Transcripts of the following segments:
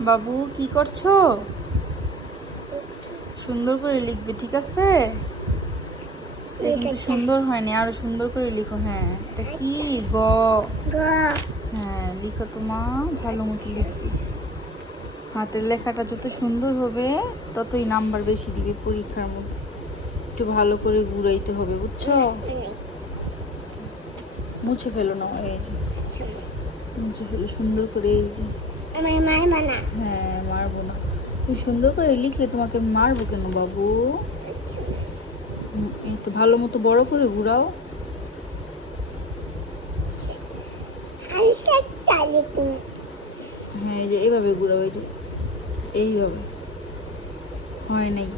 বাবু কি করছ? সুন্দর করে লিখবে ঠিক আছে? কিন্তু সুন্দর হয়নি আরও সুন্দর করে লিখো হ্যাঁ। এটা কি? গ। হ্যাঁ লিখো তো মা ভালো মতো লিখবে। হাতের লেখাটা যত সুন্দর হবে ততই নাম্বার বেশি দিবে পরীক্ষার মধ্যে। একটু ভালো করে ঘুরাইতে হবে বুঝছ? মুছে ফেলো না এই যে। মুছে ফেলো সুন্দর করে এই যে। হ্যাঁ মারবো না। তুমি সুন্দর করে লিখলে তোমাকে মারবো কেন বাবু? এই তো ভালো মতো বড় করে ঘুরাও। হ্যাঁ এই যে এইভাবে ঘুরাও এই যে এইভাবে। হয় নাই।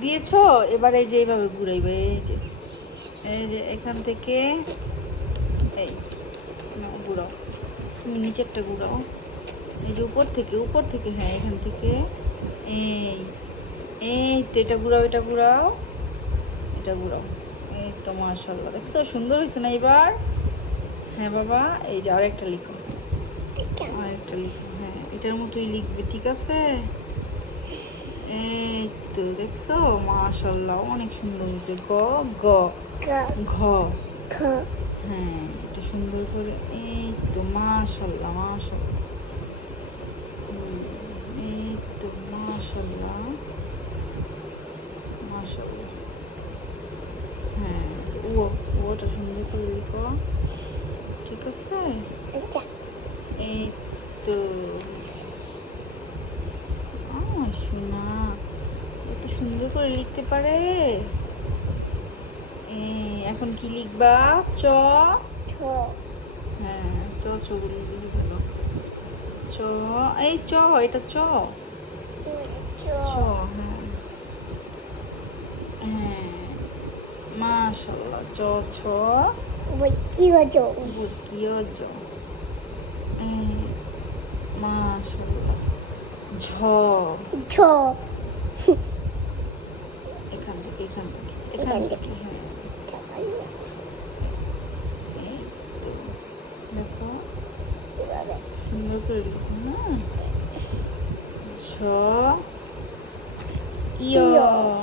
দিয়েছ? এবার এই যে এইভাবে ঘুরাইবে এই যে। এই যে এখান থেকে এই ঘুরাও। তুমি নিচেরটা ঘুরাও। এই যে উপর থেকে উপর থেকে হ্যাঁ এখান থেকে। এই এই তো এটা ঘুরাও এটা ঘুরাও এটা ঘুরাও। এই তো মাশাল্লাহ দেখছ? সুন্দর হয়েছে না এবার? হ্যাঁ বাবা এই যে আরেকটা লিখো। আরেকটা লিখো হ্যাঁ এটার মতোই লিখবে ঠিক আছে? এই তো দেখছ? মাশাল্লাহ অনেক সুন্দর হয়েছে। গ গ গ ঘ। হ্যাঁ এটা সুন্দর করে এই তো মাশাল্লাহ মাশাল্লাহ হুম, এই তো মাশাল্লাহ মাশাল্লাহ হ্যাঁ ও ওটা সুন্দর করে লিখো ঠিক আছে এই তো সোনা এত সুন্দর করে লিখতে পারে এখন কি লিখবা চ হ্যাঁ চ চ বলে লিখে ফেলো চ এই চ এটা চ চ হ্যাঁ মাশাল্লাহ চ ছ। ওই কি হতো বুকিও জ। মাশাল্লাহ ঝ। ছ এখান থেকে এখান থেকে এখান থেকে। হ্যাঁ। দেখো। সুন্দর করে লিখো না ছ ইয়।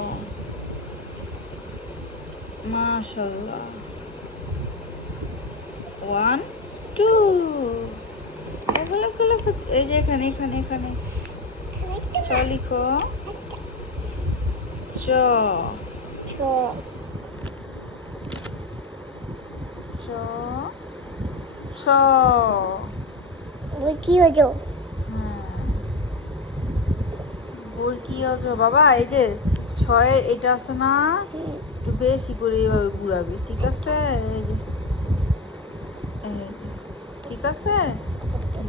মাশাল্লাহ ওয়ান টু এই যে এখানে এখানে এখানে। চ। লিখো চ। ছ। কি হতো ওর কি বাবা এই যে ছয়ের এটা আছে না? একটু বেশি করে এইভাবে ঘুরাবি ঠিক আছে। ঠিক আছে?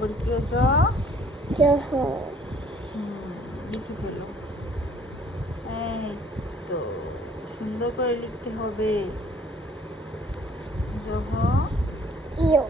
ওর কি আছে ছ লিখে ফেলো। এই তো সুন্দর করে লিখতে হবে। জহ ইয়।